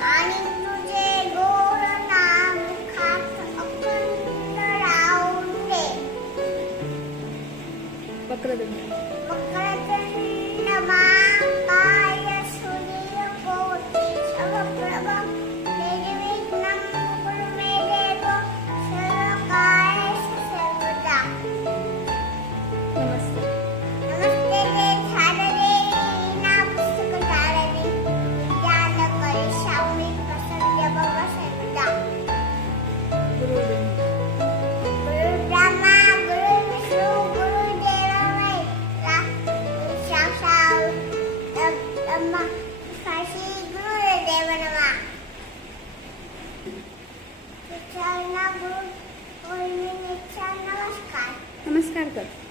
आणि तुझे गोड नाम खात अखंड राहून दे. वक्रतुंड महाकाय सूर्यकोटि समप्रभ निर्विघ्नं कुरु मे देव सर्वकार्येषु सर्वदा. नमस्ते. नमस्ते ते झाडरे ना पुस्तक झाडरे ज्ञान करे श्यामी प्रसन्न बाबा सर्वदा. गुरुदेव गुरु ब्रह्मा गुरु विष्णू गुरु देव महेश्वरा साक्षात ब्रह्मा काशी गुरुदेव नमः. चरणा गुरु नमस्कार. नमस्कार कर.